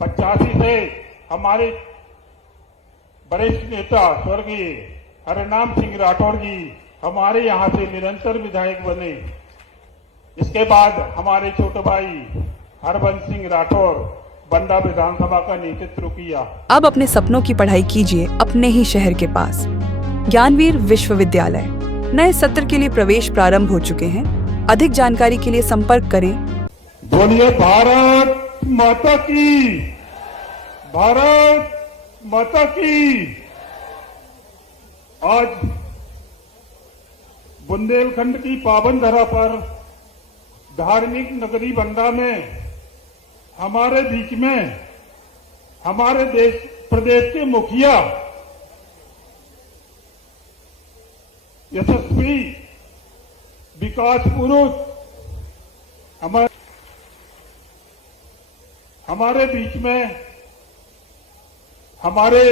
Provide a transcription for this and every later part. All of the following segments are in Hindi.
85 से हमारे वरिष्ठ नेता स्वर्गीय हरिनाम सिंह राठौर जी हमारे यहां से निरंतर विधायक बने। इसके बाद हमारे छोटे भाई हरबंस सिंह राठौर बंडा विधानसभा का नेतृत्व किया। अब अपने सपनों की पढ़ाई कीजिए अपने ही शहर के पास। ज्ञानवीर विश्वविद्यालय नए सत्र के लिए प्रवेश प्रारंभ हो चुके हैं। अधिक जानकारी के लिए संपर्क करें। बोलिए भारत माता की, भारत माता की। आज बुंदेलखंड की पावन धरा पर धार्मिक नगरी बंडा में हमारे बीच में हमारे प्रदेश के मुखिया यशस्वी विकास पुरुष हमारे बीच में हमारे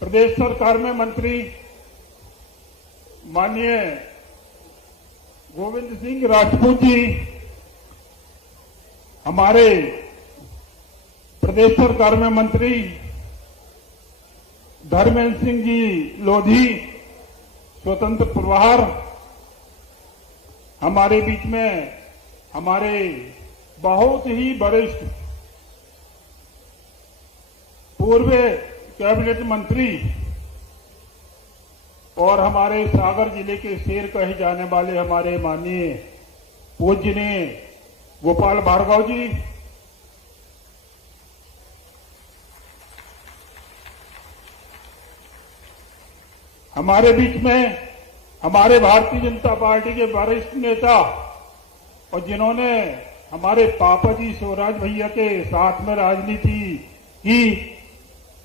प्रदेश सरकार में मंत्री माननीय गोविंद सिंह राजपूत जी, हमारे प्रदेश सरकार में मंत्री धर्मेंद्र सिंह जी लोधी स्वतंत्र प्रभार, हमारे बीच में हमारे बहुत ही वरिष्ठ पूर्व कैबिनेट मंत्री और हमारे सागर जिले के शेर कहे जाने वाले हमारे माननीय पूजनीय गोपाल भार्गव जी, हमारे बीच में हमारे भारतीय जनता पार्टी के वरिष्ठ नेता और जिन्होंने हमारे पापा जी शिवराज भैया के साथ में राजनीति की,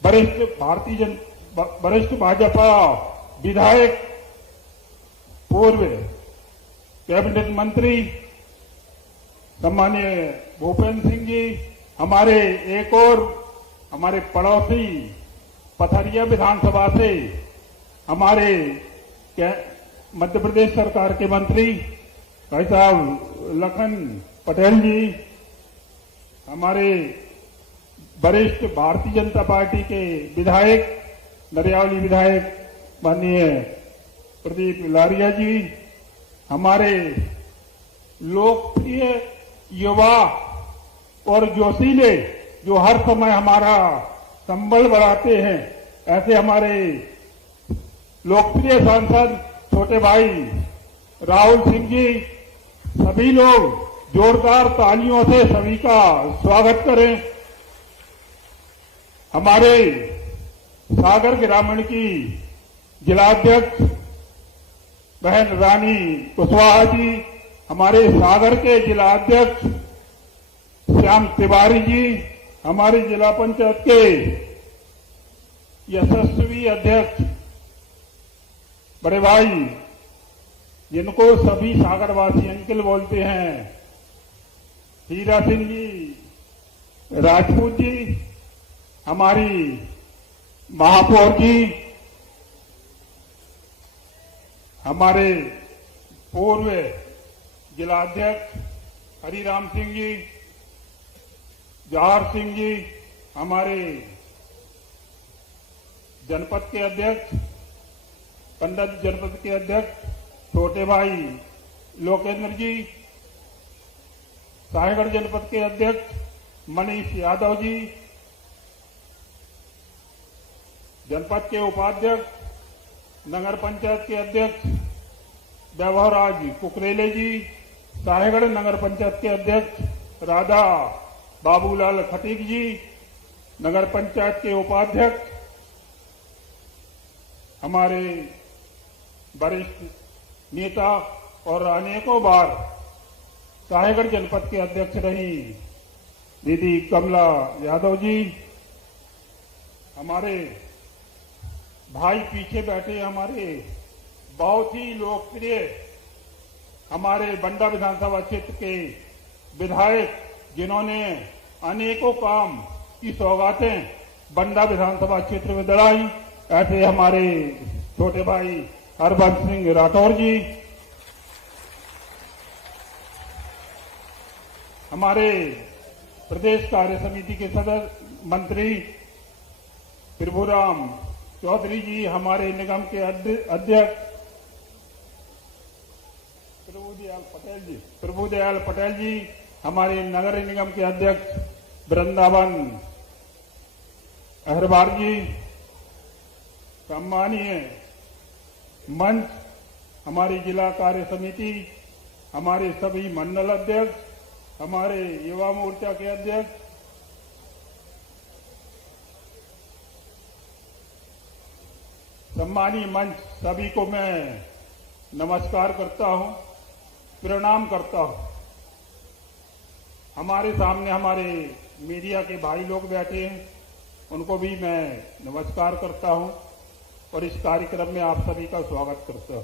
वरिष्ठ भाजपा विधायक पूर्व कैबिनेट मंत्री सम्मानीय भूपेंद्र सिंह जी, हमारे एक और हमारे पड़ोसी पथरिया विधानसभा से हमारे मध्य प्रदेश सरकार के मंत्री भाई साहब लखन पटेल जी, हमारे वरिष्ठ भारतीय जनता पार्टी के विधायक नरियावली विधायक माननीय प्रदीप लारिया जी, हमारे लोकप्रिय युवा और जोशीले जो हर समय हमारा संबल बढ़ाते हैं, ऐसे हमारे लोकप्रिय सांसद छोटे भाई राहुल सिंह जी, सभी लोग जोरदार तालियों से सभी का स्वागत करें। हमारे सागर ग्रामीण की जिलाध्यक्ष बहन रानी कुशवाहा जी, हमारे सागर के जिलाध्यक्ष श्याम तिवारी जी, हमारी जिला पंचायत के यशस्वी अध्यक्ष बड़े भाई जिनको सभी सागरवासी अंकिल बोलते हैं, हीरा सिंह जी राजपूत जी, हमारी महापौर जी, हमारे पूर्व जिलाध्यक्ष हरिराम सिंह जी, जवाहर सिंह जी, हमारे जनपद के अध्यक्ष पंडित जनपद के अध्यक्ष छोटे भाई लोकेंद्र जी, साहेगढ़ जनपद के अध्यक्ष मनीष यादव जी, जनपद के उपाध्यक्ष नगर पंचायत के अध्यक्ष वैभवराज कुकरेले जी, साहेगढ़ नगर पंचायत के अध्यक्ष राधा बाबूलाल खटीक जी, नगर पंचायत के उपाध्यक्ष हमारे वरिष्ठ नेता और अनेकों बार साहेगढ़ जनपद के अध्यक्ष रही दीदी कमला यादव जी, हमारे भाई पीछे बैठे हमारे बहुत ही लोकप्रिय हमारे बंडा विधानसभा क्षेत्र के विधायक जिन्होंने अनेकों काम की सौगातें बंडा विधानसभा क्षेत्र में दड़ाई, ऐसे हमारे छोटे भाई हरबंस सिंह राठौर जी, हमारे प्रदेश कार्य समिति के सदस्य मंत्री प्रभुराम चौधरी जी, हमारे निगम के अध्यक्ष प्रभुदयाल पटेल जी, हमारे नगर निगम के अध्यक्ष वृंदावन अहरवार जी, सम्मानीय मंच, हमारी जिला कार्य समिति, हमारे सभी मंडल अध्यक्ष, हमारे युवा मोर्चा के अध्यक्ष, सम्मानीय मंच, सभी को मैं नमस्कार करता हूं, प्रणाम करता हूं। हमारे सामने हमारे मीडिया के भाई लोग बैठे हैं, उनको भी मैं नमस्कार करता हूं और इस कार्यक्रम में आप सभी का स्वागत करता हूं।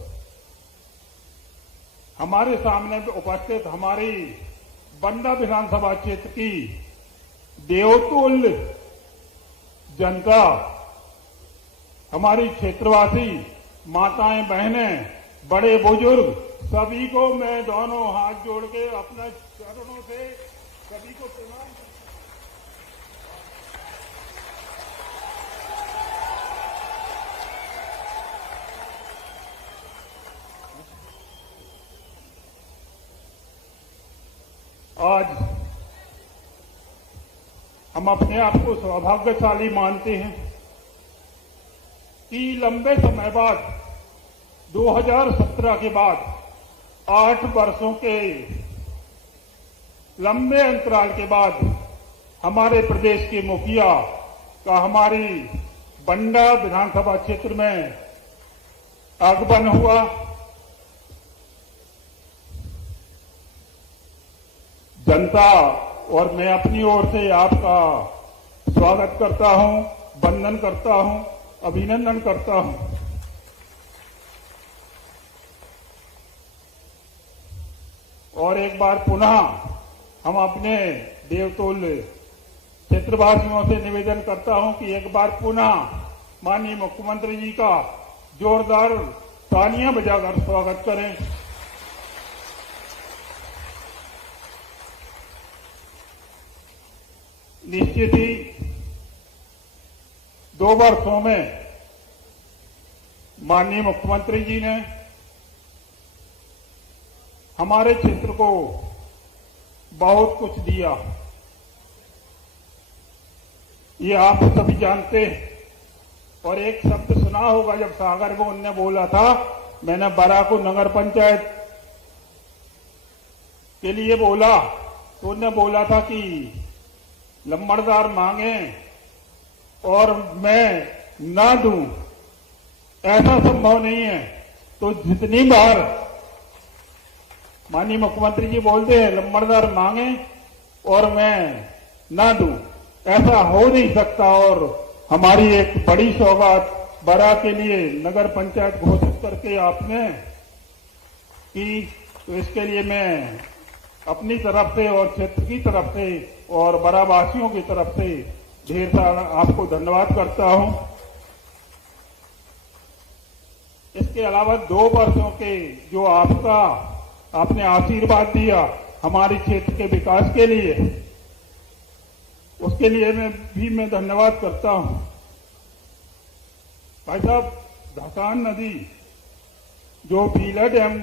हमारे सामने उपस्थित हमारी बंडा विधानसभा क्षेत्र की देवतुल्य जनता, हमारी क्षेत्रवासी माताएं बहनें, बड़े बुजुर्ग, सभी को मैं दोनों हाथ जोड़ के अपने चरणों से सभी को प्रणाम करता हूं। आज हम अपने आप को सौभाग्यशाली मानते हैं कि लंबे समय बाद 2017 के बाद 8 वर्षों के लंबे अंतराल के बाद हमारे प्रदेश के मुखिया का हमारी बंडा विधानसभा क्षेत्र में आगमन हुआ। जनता और मैं अपनी ओर से आपका स्वागत करता हूं, वंदन करता हूं, अभिनंदन करता हूं। और एक बार पुनः हम अपने देवतुल्य क्षेत्रवासियों से निवेदन करता हूं कि एक बार पुनः माननीय मुख्यमंत्री जी का जोरदार तालियां बजाकर स्वागत करें। निश्चित ही 2 वर्षों में माननीय मुख्यमंत्री जी ने हमारे क्षेत्र को बहुत कुछ दिया, ये आप सभी जानते हैं। और एक शब्द सुना होगा, जब सागर में उनने बोला था, मैंने बरा को नगर पंचायत के लिए बोला, तो उनने बोला था कि लंबड़दार मांगे और मैं ना दूं, ऐसा संभव नहीं है। तो जितनी बार माननीय मुख्यमंत्री जी बोलते हैं लंबड़दार मांगे और मैं ना दूं, ऐसा हो नहीं सकता। और हमारी एक बड़ी सौगात बरा के लिए नगर पंचायत घोषित करके आपने की, तो इसके लिए मैं अपनी तरफ से और क्षेत्र की तरफ से और बरावासियों की तरफ से ढेर सारा आपको धन्यवाद करता हूं। इसके अलावा 2 वर्षों के जो आपने आशीर्वाद दिया हमारे क्षेत्र के विकास के लिए, उसके लिए मैं धन्यवाद करता हूं। भाई साहब, धसान नदी जो भीला डैम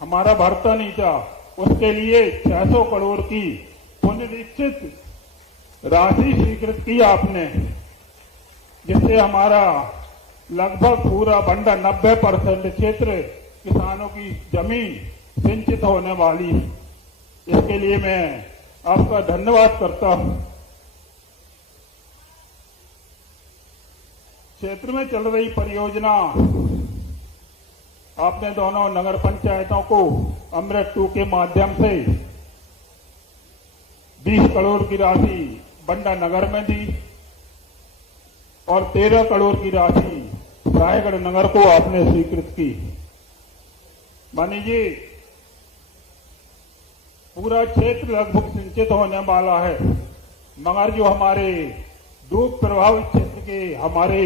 हमारा भरता नहीं था, उसके लिए 600 करोड़ की पुनरीक्षित राशि स्वीकृत की आपने, जिससे हमारा लगभग पूरा बंडा 90% क्षेत्र किसानों की जमीन सिंचित होने वाली है। इसके लिए मैं आपका धन्यवाद करता हूं। क्षेत्र में चल रही परियोजना, आपने दोनों नगर पंचायतों को अमृत 2 के माध्यम से 20 करोड़ की राशि बंडा नगर में दी और 13 करोड़ की राशि रायगढ़ नगर को आपने स्वीकृत की। मानी जी, पूरा क्षेत्र लगभग सिंचित होने वाला है, मगर जो हमारे डूब प्रभावित क्षेत्र के हमारे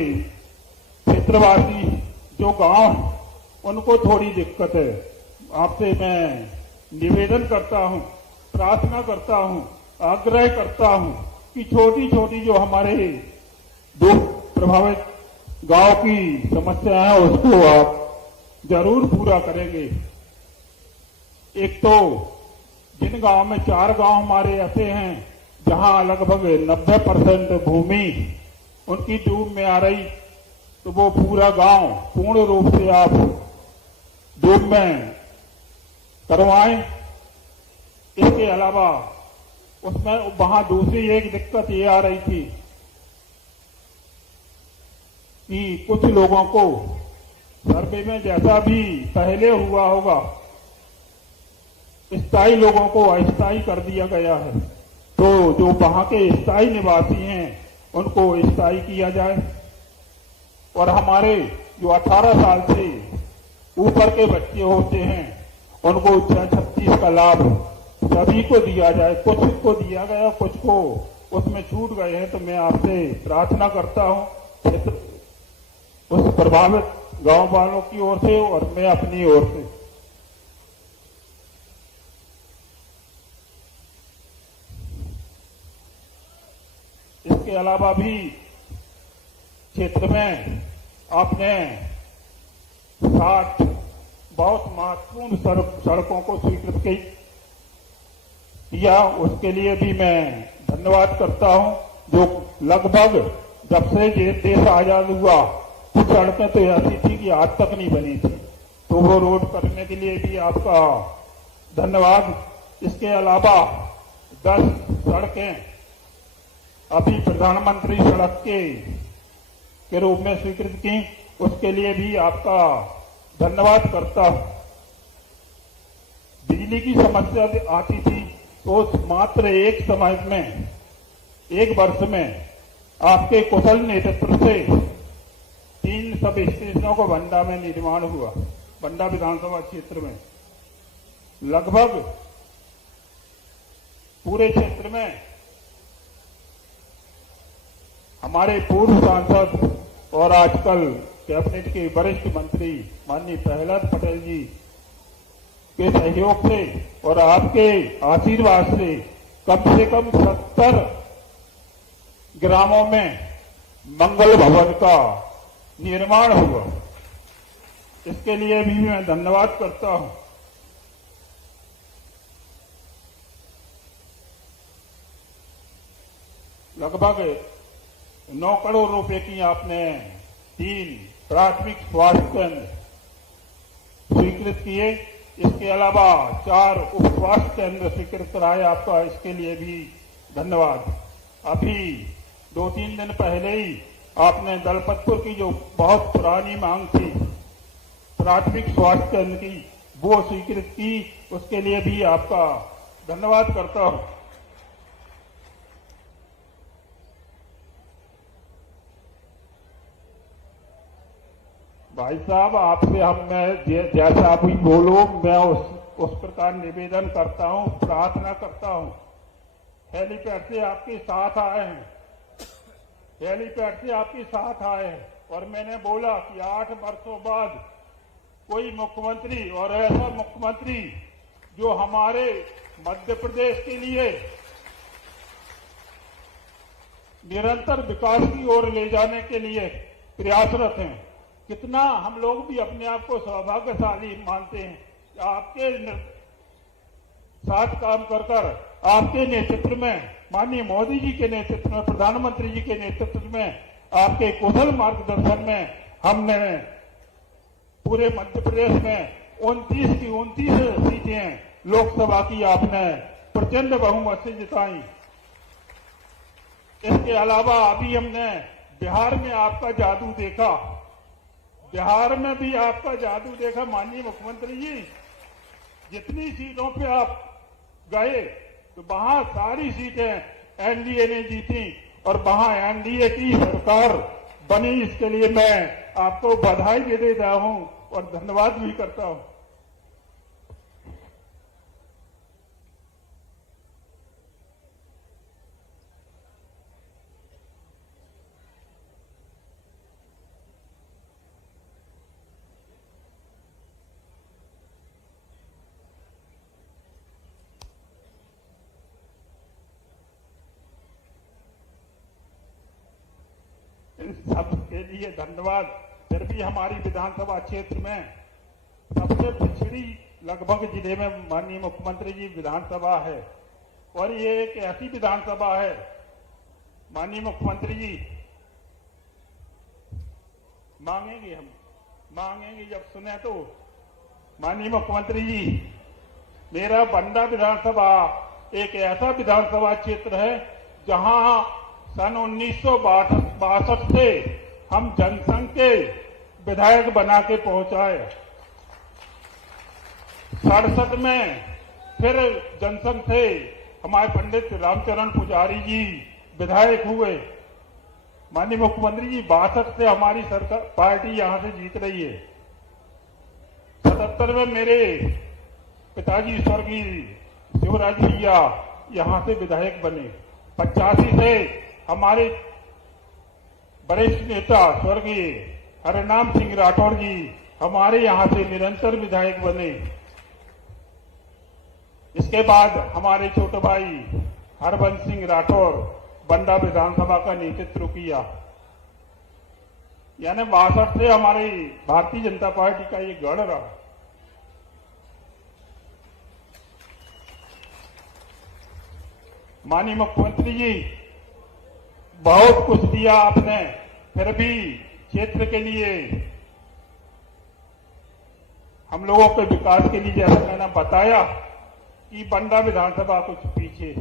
क्षेत्रवासी जो गांव, उनको थोड़ी दिक्कत है। आपसे मैं निवेदन करता हूं, प्रार्थना करता हूं आग्रह करता हूं कि छोटी छोटी जो हमारे दुख प्रभावित गांव की समस्या है उसको आप जरूर पूरा करेंगे। एक तो जिन गांव में 4 गांव हमारे ऐसे हैं जहां लगभग 90% भूमि उनकी डूब में आ रही, तो वो पूरा गांव पूर्ण रूप से आप डूब में करवाएं। इसके अलावा उसमें वहां दूसरी एक दिक्कत ये आ रही थी कि कुछ लोगों को सर्वे में जैसा भी पहले हुआ होगा स्थायी लोगों को अस्थायी कर दिया गया है, तो जो वहां के स्थायी निवासी हैं उनको स्थायी किया जाए और हमारे जो 18 साल से ऊपर के बच्चे होते हैं उनको 36 का लाभ सभी को दिया जाए। कुछ को दिया गया, कुछ को उसमें छूट गए हैं, तो मैं आपसे प्रार्थना करता हूं उस प्रभावित गांव वालों की ओर से और मैं अपनी ओर से। इसके अलावा भी क्षेत्र में आपने 60 बहुत महत्वपूर्ण सड़कों को स्वीकृत किया, उसके लिए भी मैं धन्यवाद करता हूं। जो लगभग जब से ये देश आजाद हुआ कुछ सड़कें तो ऐसी थी कि आज तक नहीं बनी थी, तो वो रोड करने के लिए भी आपका धन्यवाद। इसके अलावा 10 सड़कें अभी प्रधानमंत्री सड़क के रूप में स्वीकृत की, उसके लिए भी आपका धन्यवाद करता हूं। बिजली की समस्या आती थी तो मात्र एक वर्ष में आपके कुशल नेतृत्व से 3 सब स्टेशनों को बंडा में निर्माण हुआ। बंडा विधानसभा क्षेत्र में लगभग पूरे क्षेत्र में हमारे पूर्व सांसद और आजकल कैबिनेट के वरिष्ठ मंत्री माननीय प्रहलाद पटेल जी के सहयोग से और आपके आशीर्वाद से कम 70 ग्रामों में मंगल भवन का निर्माण हुआ। इसके लिए भी मैं धन्यवाद करता हूं। लगभग 9 करोड़ रुपए की आपने 3 प्राथमिक स्वास्थ्य केंद्र स्वीकृत किए। इसके अलावा 4 उप स्वास्थ्य केंद्र स्वीकृत कराए आपका, इसके लिए भी धन्यवाद। अभी 2-3 दिन पहले ही आपने दलपतपुर की जो बहुत पुरानी मांग थी प्राथमिक स्वास्थ्य केंद्र की, वो स्वीकृत की, उसके लिए भी आपका धन्यवाद करता हूं। भाई साहब, आपसे जैसा आप ही बोलो मैं उस प्रकार निवेदन करता हूं, प्रार्थना करता हूं। हेलीपैड से आपके साथ आए हैं, हेलीपैड से आपके साथ आए हैं और मैंने बोला कि 8 वर्षों बाद कोई मुख्यमंत्री और ऐसा मुख्यमंत्री जो हमारे मध्य प्रदेश के लिए निरंतर विकास की ओर ले जाने के लिए प्रयासरत हैं। कितना हम लोग भी अपने आप को सौभाग्यशाली मानते हैं। आपके साथ काम कर आपके नेतृत्व में, माननीय मोदी जी के नेतृत्व में, प्रधानमंत्री जी के नेतृत्व में, आपके कुशल मार्गदर्शन में हमने पूरे मध्य प्रदेश में 29 की 29 सीटें लोकसभा की आपने प्रचंड बहुमत से जिताई। इसके अलावा अभी हमने बिहार में आपका जादू देखा, बिहार में भी आपका जादू देखा। माननीय मुख्यमंत्री जी, जितनी सीटों पे आप गए तो वहां सारी सीटें एनडीए ने जीती और वहां एनडीए की सरकार बनी। इसके लिए मैं आपको बधाई भी देता हूं और धन्यवाद भी करता हूं। सबके लिए धन्यवाद। फिर भी हमारी विधानसभा क्षेत्र में सबसे पिछड़ी लगभग जिले में माननीय मुख्यमंत्री जी विधानसभा है, और ये एक ऐसी विधानसभा है माननीय मुख्यमंत्री जी, मांगेंगे हम, मांगेंगे जब सुने तो। माननीय मुख्यमंत्री जी, मेरा बंडा विधानसभा एक ऐसा विधानसभा क्षेत्र है जहां सन 1962 से हम जनसंघ के विधायक बना के पहुंचाए। 67 में फिर जनसंघ से हमारे पंडित रामचरण पुजारी जी विधायक हुए। माननीय मुख्यमंत्री जी, 62 से हमारी सरकार पार्टी यहां से जीत रही है। 77 में मेरे पिताजी स्वर्गीय शिवराज भैया यहां से विधायक बने। 85 से हमारे वरिष्ठ नेता स्वर्गीय हरिनाम सिंह राठौर जी हमारे यहां से निरंतर विधायक बने। इसके बाद हमारे छोटे भाई हरबंस सिंह राठौर बंडा विधानसभा का नेतृत्व किया। यानी 62 से हमारी भारतीय जनता पार्टी का ये गढ़ रहा। माननीय मुख्यमंत्री जी, बहुत कुछ दिया आपने, फिर भी क्षेत्र के लिए हम लोगों के विकास के लिए, जैसा मैंने बताया कि बंडा विधानसभा कुछ पीछे,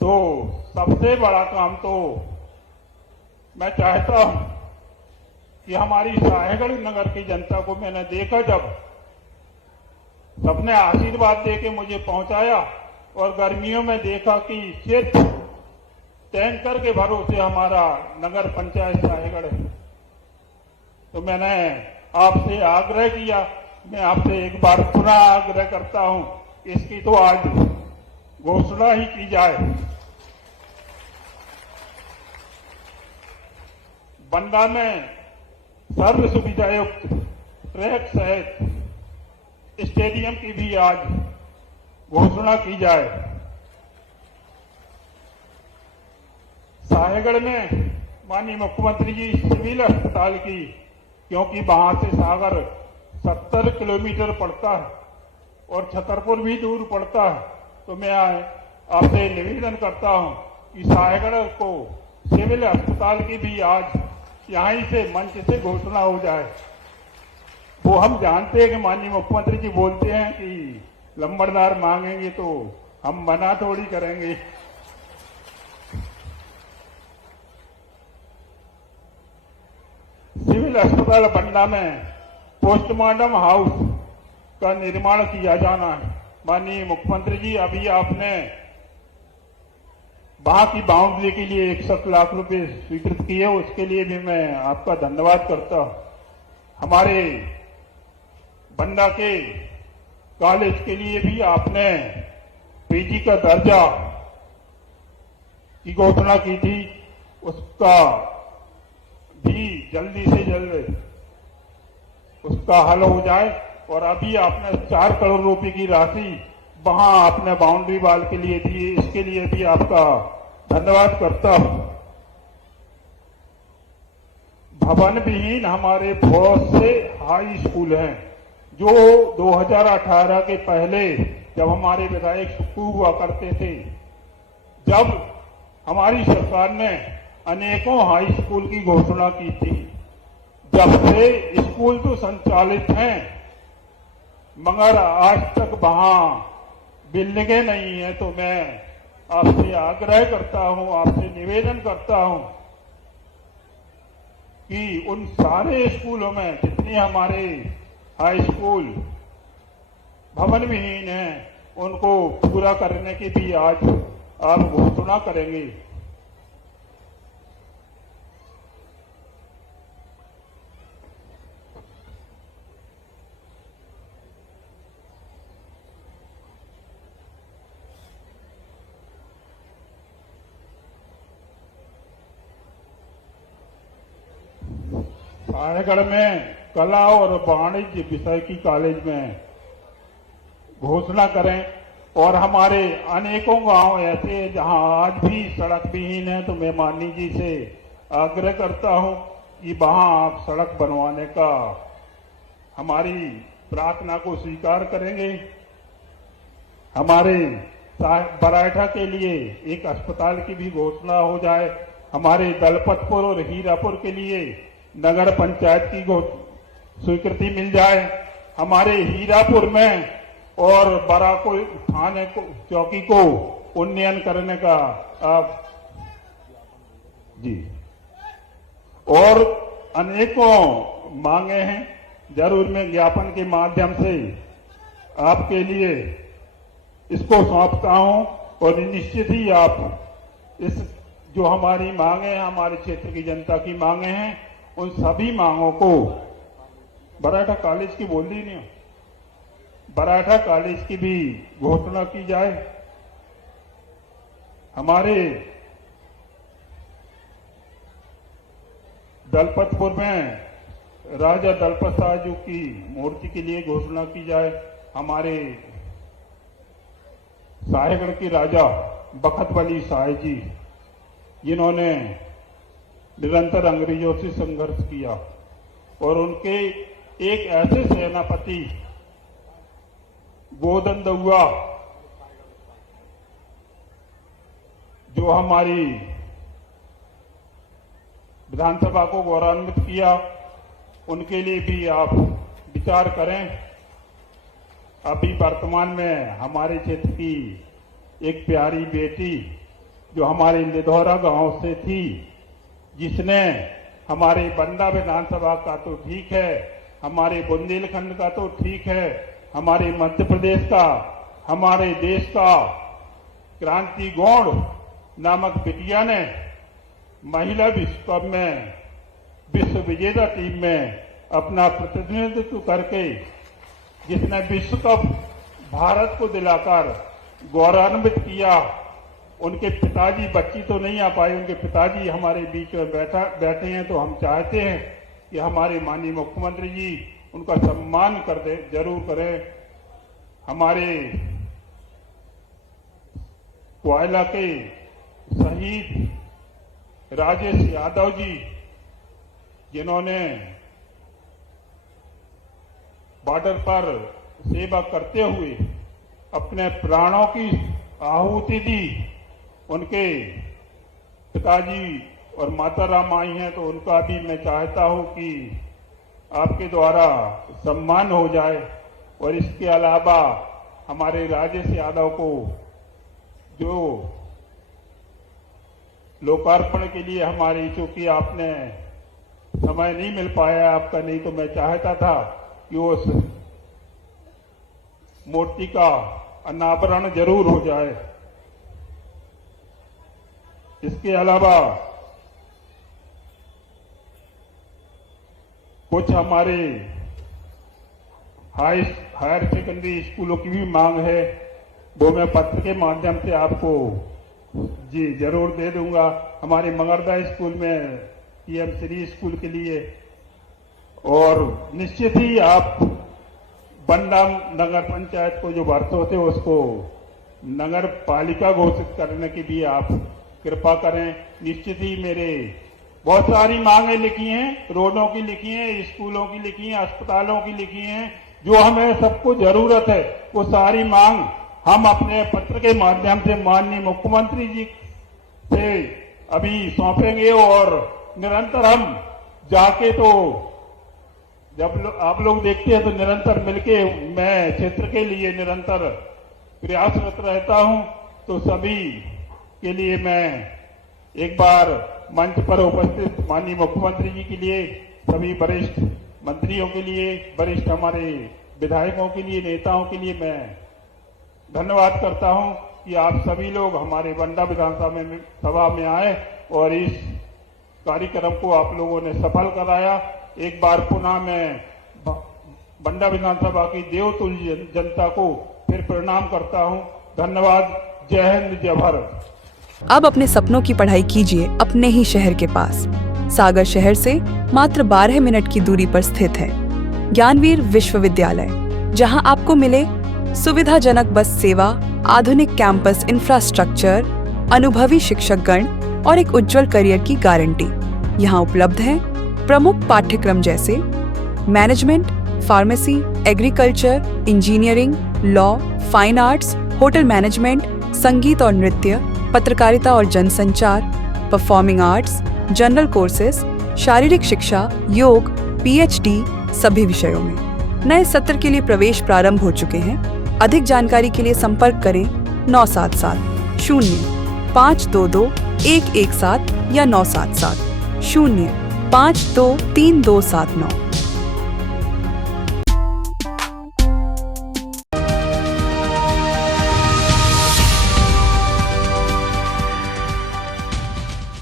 तो सबसे बड़ा काम तो मैं चाहता हूं कि हमारी साहेगढ़ नगर की जनता को मैंने देखा, जब सबने आशीर्वाद देके मुझे पहुंचाया और गर्मियों में देखा कि सिर्फ टैंकर के भरोसे हमारा नगर पंचायत साहेगढ़ है, तो मैंने आपसे आग्रह किया। मैं आपसे एक बार पुनः आग्रह करता हूं, इसकी तो आज घोषणा ही की जाए। बंडा में सर्व सुविधायुक्त ट्रैक सहित स्टेडियम की भी आज घोषणा की जाए। साहेगढ़ में माननीय मुख्यमंत्री जी सिविल अस्पताल की, क्योंकि वहां से सागर 70 किलोमीटर पड़ता है और छतरपुर भी दूर पड़ता है, तो मैं आपसे निवेदन करता हूं कि साहेगढ़ को सिविल अस्पताल की भी आज यहीं से मंच से घोषणा हो जाए। वो हम जानते हैं कि माननीय मुख्यमंत्री जी बोलते हैं कि लंबरदार मांगेंगे तो हम मना थोड़ी करेंगे। सिविल अस्पताल बंडा में पोस्टमार्टम हाउस का निर्माण किया जाना है। माननीय मुख्यमंत्री जी, अभी आपने वहां की बाउंड्री के लिए 61 लाख रुपए स्वीकृत किए, उसके लिए भी मैं आपका धन्यवाद करता हूं। हमारे बंडा के कॉलेज के लिए भी आपने पीजी का दर्जा की घोषणा की थी, उसका भी जल्दी से जल्द उसका हल हो जाए। और अभी आपने 4 करोड़ रुपए की राशि वहां आपने बाउंड्री वाल के लिए दी, इसके लिए भी आपका धन्यवाद करता हूं। भवन विहीन हमारे बहुत से हाई स्कूल हैं जो 2018 के पहले, जब हमारे विधायक सुक्खू हुआ करते थे, जब हमारी सरकार ने अनेकों हाई स्कूल की घोषणा की थी, जब से स्कूल तो संचालित हैं मगर आज तक वहां बिल्डिंगें नहीं है। तो मैं आपसे आग्रह करता हूं, आपसे निवेदन करता हूं कि उन सारे स्कूलों में जितने हमारे हाई स्कूल भवन विहीन हैं, उनको पूरा करने की भी आज आप घोषणा करेंगे। साहेगढ़ में कला और वाणिज्य विषय की कॉलेज में घोषणा करें। और हमारे अनेकों गांव ऐसे हैं जहां आज भी सड़क विहीन है, तो मैं माननीय जी से आग्रह करता हूं कि वहां आप सड़क बनवाने का हमारी प्रार्थना को स्वीकार करेंगे। हमारे बराठा के लिए एक अस्पताल की भी घोषणा हो जाए। हमारे दलपतपुर और हीरापुर के लिए नगर पंचायत की स्वीकृति मिल जाए। हमारे हीरापुर में और बराको थाने को चौकी को उन्नयन करने का आप जी और अनेकों मांगे हैं। जरूर मैं ज्ञापन के माध्यम से आपके लिए इसको सौंपता हूं और निश्चित ही आप इस जो हमारी मांगे हैं, हमारे क्षेत्र की जनता की मांगे हैं, उन सभी मांगों को बराठा कॉलेज की बोल दी नहीं, बराठा कॉलेज की भी घोषणा की जाए। हमारे दलपतपुर में राजा दलपत साहू की मूर्ति के लिए घोषणा की जाए। हमारे साहेगढ़ के राजा बखत वली शाह जी, जिन्होंने निरंतर अंग्रेजों से संघर्ष किया और उनके एक ऐसे सेनापति गोदन दउआ जो हमारी विधानसभा को गौरवान्वित किया, उनके लिए भी आप विचार करें। अभी वर्तमान में हमारे क्षेत्र की एक प्यारी बेटी जो हमारे लिधौरा गांव से थी, जिसने हमारे बंडा विधानसभा का तो ठीक है, हमारे बुंदेलखंड का तो ठीक है, हमारे मध्य प्रदेश का, हमारे देश का क्रांति गौड़ नामक बिटिया ने महिला विश्व कप में विश्व विजेता टीम में अपना प्रतिनिधित्व करके, जिसने विश्व कप भारत को दिलाकर गौरवान्वित किया। उनके पिताजी, बच्ची तो नहीं आ पाई, उनके पिताजी हमारे बीच में बैठे हैं, तो हम चाहते हैं कि हमारे माननीय मुख्यमंत्री जी उनका सम्मान कर दे, जरूर करें। हमारे कोयला के शहीद राजेश यादव जी, जिन्होंने बॉर्डर पर सेवा करते हुए अपने प्राणों की आहुति दी, उनके पिताजी और माता राम आई हैं, तो उनका भी मैं चाहता हूं कि आपके द्वारा सम्मान हो जाए। और इसके अलावा हमारे राजेश यादव को जो लोकार्पण के लिए हमारी, चूंकि आपने समय नहीं मिल पाया आपका, नहीं तो मैं चाहता था कि उस मूर्ति का अनावरण जरूर हो जाए। इसके अलावा कुछ हमारे हायर सेकेंडरी स्कूलों की भी मांग है, वो मैं पत्र के माध्यम से आपको जी जरूर दे दूंगा। हमारे मगरदा स्कूल में पीएम श्री स्कूल के लिए, और निश्चित ही आप बंडा नगर पंचायत को जो वर्षों से उसको नगर पालिका घोषित करने की भी आप कृपा करें। निश्चित ही मेरे बहुत सारी मांगे लिखी हैं, रोडों की लिखी हैं, स्कूलों की लिखी हैं, अस्पतालों की लिखी हैं, जो हमें सबको जरूरत है, वो सारी मांग हम अपने पत्र के माध्यम से माननीय मुख्यमंत्री जी से अभी सौंपेंगे। और निरंतर हम जाके, तो जब आप लोग देखते हैं तो निरंतर मिलके मैं क्षेत्र के लिए निरंतर प्रयासरत रहता हूं। तो सभी के लिए मैं एक बार मंच पर उपस्थित माननीय मुख्यमंत्री जी के लिए, सभी वरिष्ठ मंत्रियों के लिए, वरिष्ठ हमारे विधायकों के लिए, नेताओं के लिए मैं धन्यवाद करता हूं कि आप सभी लोग हमारे बंडा विधानसभा में आए और इस कार्यक्रम को आप लोगों ने सफल कराया। एक बार पुनः मैं बंडा विधानसभा की देवतुल्य जनता को फिर प्रणाम करता हूं। धन्यवाद। जय हिंद, जय भारत। अब अपने सपनों की पढ़ाई कीजिए अपने ही शहर के पास। सागर शहर से मात्र 12 मिनट की दूरी पर स्थित है ज्ञानवीर विश्वविद्यालय, जहां आपको मिले सुविधाजनक बस सेवा, आधुनिक कैंपस इंफ्रास्ट्रक्चर, अनुभवी शिक्षकगण और एक उज्जवल करियर की गारंटी। यहाँ उपलब्ध हैं प्रमुख पाठ्यक्रम जैसे management, pharmacy, agriculture, engineering, law, fine arts, hotel management, संगीत और नृत्य, पत्रकारिता और जनसंचार, परफॉर्मिंग आर्ट्स, जनरल कोर्सेज, शारीरिक शिक्षा, योग, पीएचडी सभी विषयों में। नए सत्र के लिए प्रवेश प्रारंभ हो चुके हैं। अधिक जानकारी के लिए संपर्क करें 977 0 522 117 या 977 0 523 279।